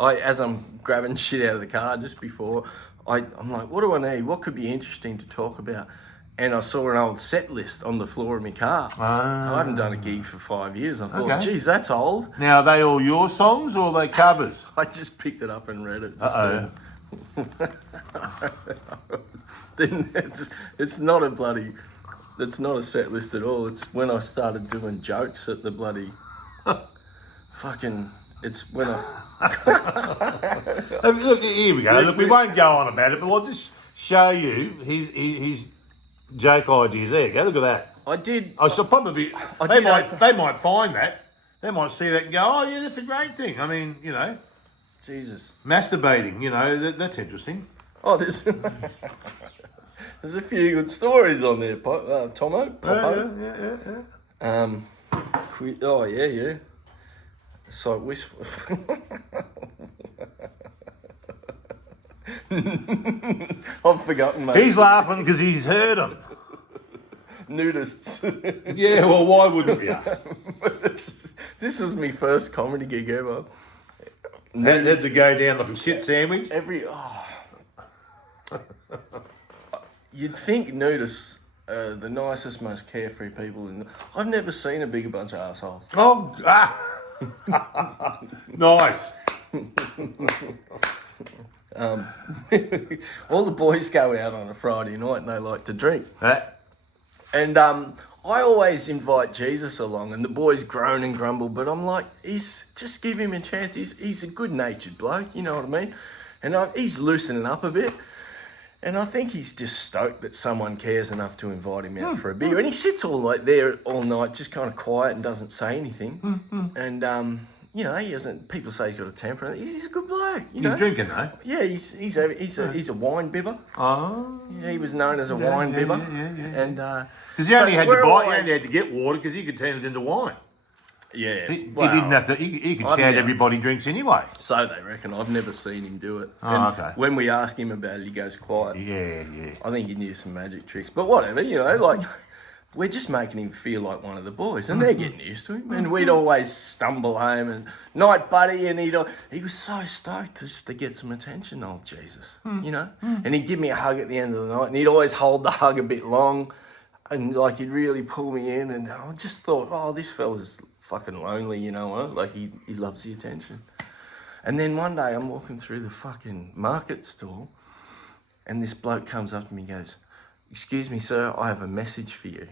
as I'm grabbing shit out of the car just before, I'm like, what do I need? What could be interesting to talk about? And I saw an old set list on the floor of my car. I haven't done a gig for 5 years. I thought, geez, that's old. Now, are they all your songs or are they covers? I just picked it up and read it. Then it's not a bloody, it's not a set list at all. It's when I started doing jokes at the bloody, fucking, it's when I... Look, here we go. Look, we won't go on about it, but I'll just show you his joke ideas. There you go. Look at that. I did. I shall probably. They might find that. They might see that and go, oh yeah, that's a great thing. I mean, you know, Jesus, masturbating. You know, that's interesting. Oh, there's a few good stories on there, Tomo. Yeah. Oh yeah. So I've forgotten, mate. He's laughing because he's heard them. Nudists. Yeah, well, why wouldn't you? This is my first comedy gig ever. And had to go down like a shit sandwich. You'd think nudists are the nicest, most carefree people I've never seen a bigger bunch of assholes. Oh, nice. All the boys go out on a Friday night and they like to drink. And I always invite Jesus along, and the boys groan and grumble, but I'm like, just give him a chance. He's a good-natured bloke, you know what I mean? And he's loosening up a bit. And I think he's just stoked that someone cares enough to invite him out for a beer. And he sits there all night, just kind of quiet and doesn't say anything. And, you know, he hasn't. People say he's got a temper. He's a good bloke. He's drinking, though. Yeah, he's a wine bibber. Oh. Yeah, he was known as a wine bibber. Yeah. And because he only had to buy, he only had to get water because he could turn it into wine. Yeah, he didn't have to. He could shout everybody drinks anyway. So they reckon. I've never seen him do it. Oh, okay. When we ask him about it, he goes quiet. Yeah. I think he knew some magic tricks, but whatever, you know, like. We're just making him feel like one of the boys, and they're getting used to him. And we'd always stumble home and, night, buddy, and he was so stoked just to get some attention, old Jesus, you know? And he'd give me a hug at the end of the night, and he'd always hold the hug a bit long, and like he'd really pull me in, and I just thought, oh, this fella's fucking lonely, you know what? Like he loves the attention. And then one day I'm walking through the fucking market stall, and this bloke comes up to me and goes, "Excuse me, sir, I have a message for you."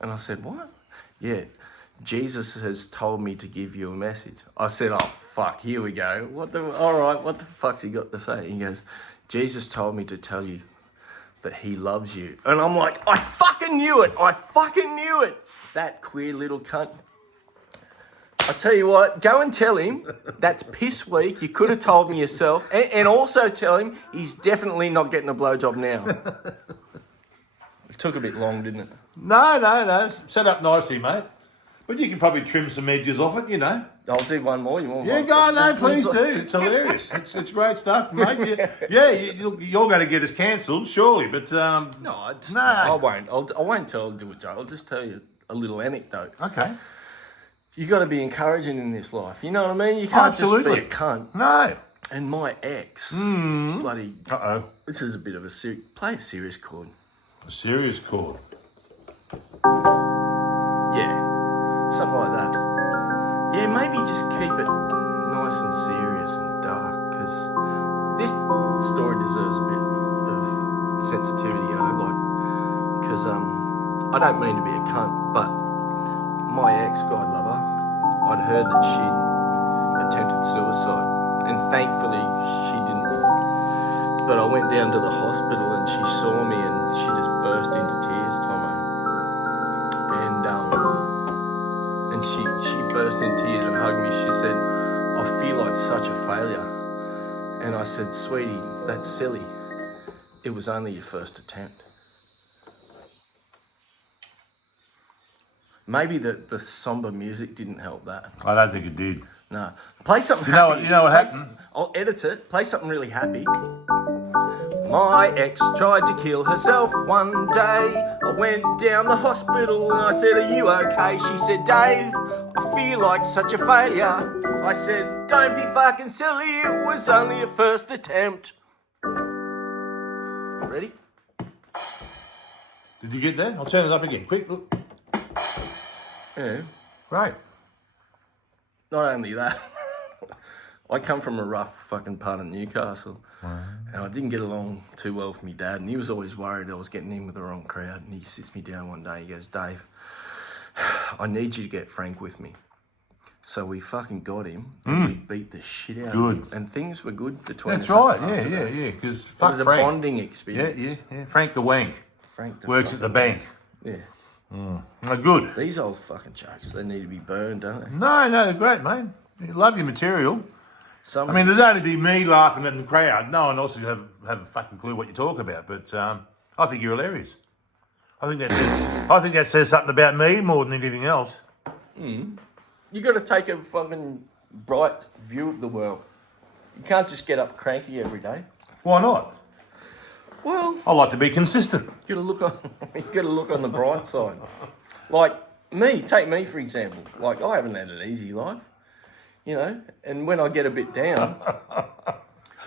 And I said, "What?" "Yeah, Jesus has told me to give you a message." I said, "Oh, fuck, here we go. All right, what the fuck's he got to say?" He goes, "Jesus told me to tell you that he loves you." And I'm like, I fucking knew it. That queer little cunt. I tell you what, go and tell him that's piss weak. You could have told me yourself. And also tell him he's definitely not getting a blowjob now. It took a bit long, didn't it? No. Set up nicely, mate. But you can probably trim some edges off it, you know. I'll do one more. You want? Yeah, go on, no, please do. It's hilarious. It's great stuff, mate. You're going to get us cancelled, surely, but No, I won't. I won't tell you to do a joke. I'll just tell you a little anecdote. Okay. You got to be encouraging in this life. You know what I mean? You can't just be a cunt. No. And my ex, bloody. This is a bit of a play a serious chord. A serious chord. Yeah, something like that. Yeah, maybe just keep it nice and serious and dark, because this story deserves a bit of sensitivity, you know, like, because I don't mean to be a cunt, but my ex, God love her, I'd heard that she'd attempted suicide, and thankfully she didn't. But I went down to the hospital and she saw me and she just burst into tears, Tomo. And she burst into tears and hugged me. She said, "I feel like such a failure." And I said, "Sweetie, that's silly. It was only your first attempt." Maybe the somber music didn't help that. I don't think it did. No. Play something happy. You know what happened? I'll edit it. Play something really happy. My ex tried to kill herself one day. I went down the hospital and I said, "Are you okay?" She said, "Dave, I feel like such a failure." I said, Don't be fucking silly, it was only a first attempt. Ready? Did you get that? I'll turn it up again. Quick, look. Yeah. Great. Not only that, I come from a rough fucking part of Newcastle. And I didn't get along too well with my dad, and he was always worried I was getting in with the wrong crowd. And he sits me down one day, he goes, Dave, I need you to get Frank with me. So we fucking got him, and we beat the shit out of him. And things were good between us. That's right, after that. yeah. Because It was a bonding experience. Yeah. Frank the Wank Frank the works at the bank. Yeah. Oh, good. These old fucking jokes, they need to be burned, don't they? No, they're great, mate. You love your material. Some I mean, there's only be me laughing at the crowd. No one else will have a fucking clue what you talk about. But I think you're hilarious. I think that says something about me more than anything else. you got to take a fucking bright view of the world. You can't just get up cranky every day. Why not? Well, I like to be consistent. you got to look on the bright side. Like me, take me for example. Like I haven't had an easy life, you know. And when I get a bit down,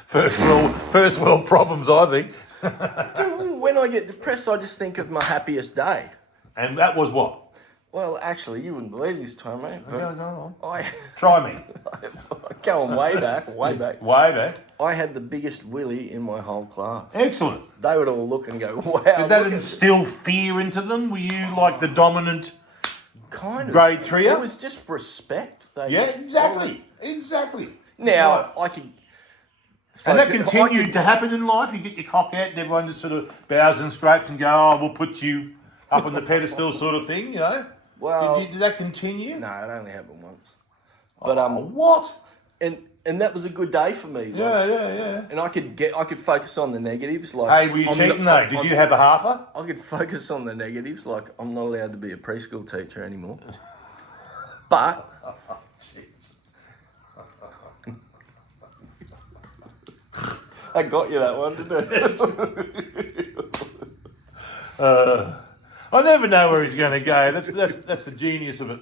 First world problems, I think. when I get depressed, I just think of my happiest day. And that was what? Well, actually, you wouldn't believe this time, mate. But No. I Try me. going way back. Way back. I had the biggest willy in my whole class. Excellent. They would all look and go, "Wow!" Did that look at instill fear into them? Were you like the dominant kind of grade three? It was just respect. Yeah, exactly. Now Right. I could. And that I continued could- to happen in life. You get your cock out, and everyone just sort of bows and scrapes and go, "Oh, we'll put you up on the pedestal," sort of thing. You know. Well, did that continue? no, it only happened once. But What? and that was a good day for me. Like, Yeah. And I could focus on the negatives. Like, Hey, were you cheating though? Did you have a halfer? I could focus on the negatives. Like, I'm not allowed to be a preschool teacher anymore. But I got you that one, didn't I? I never know where he's going to go. That's the genius of it.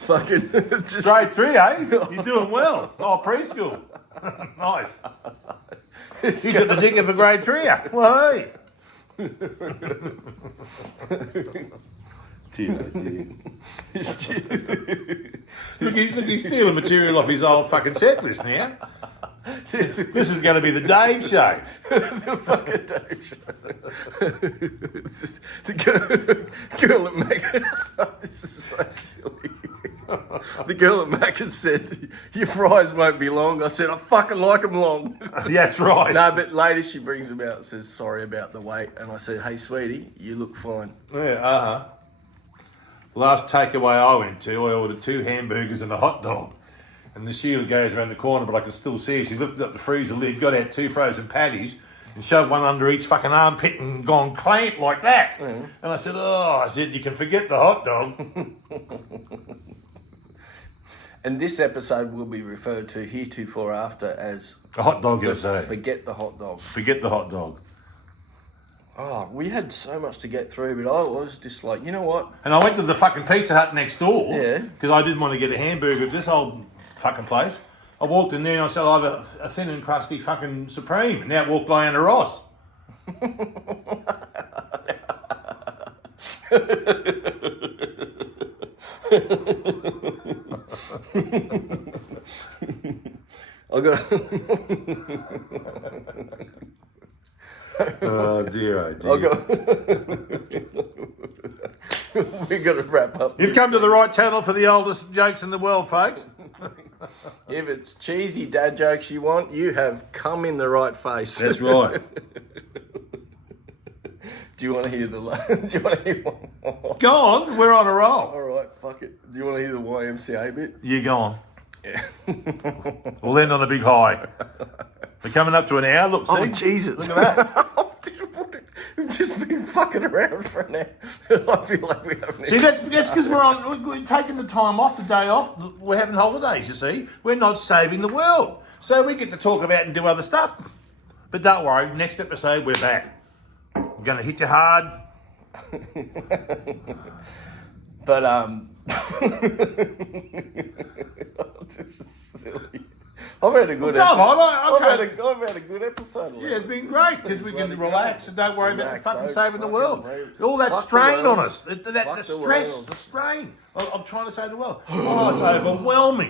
Fucking just Grade 3, eh? You're doing well. Oh, preschool. Nice. He's at the dick of a grade 3er. Well, hey. Look, he's stealing material off his old fucking set list now. This is going to be the Dave show. the fucking Dave show. It's just the girl at Mac. This is so silly. The girl at Mac has said, "Your fries won't be long." I said, "I fucking like them long." That's right. No, but later she brings them out and says, "Sorry about the wait." And I said, "Hey, sweetie, you look fine." Yeah, Last takeaway I went to, I ordered 2 hamburgers and a hot dog. And the Sheila goes around the corner, but I can still see her. She lifted up the freezer lid, got out 2 frozen patties, and shoved one under each fucking armpit and gone clamp like that. And I said, you can forget the hot dog. And this episode will be referred to heretofore after as The hot dog episode. Forget the Hot Dog. Forget the hot dog. Oh, we had so much to get through, but I was just like, you know what? And I went to the fucking Pizza Hut next door. Yeah. Because I didn't want to get a hamburger at this old fucking place. I walked in there and I said, I'll have a thin and crusty fucking Supreme. And out walked Diana Ross. I got. Oh dear, I got. We got to wrap up. You've come to the right channel for the oldest jokes in the world, folks. If it's cheesy dad jokes you want, you have come in the right face. That's right. Do you want to hear the? Do you want to hear one more? Go on, we're on a roll. All right, fuck it. Do you want to hear the YMCA bit? You go on. Yeah. We'll end on a big high. We're coming up to an hour. Look, see? Oh Jesus! Look at that. We've just been fucking around for an hour. I feel like we haven't. See, that's because we're taking the time off, the day off. We're having holidays, you see. We're not saving the world. So we get to talk about and do other stuff. But don't worry, next episode, we're back. We're going to hit you hard. But this is silly. I've had a good Come on, I've had a good episode. Yeah, it's been great because we can relax and don't worry about Relax, fucking don't saving the fucking world. worry. All that Fuck the strain world. on us, the Fuck the stress, world. the strain. I'm trying to save the world. Oh, it's overwhelming.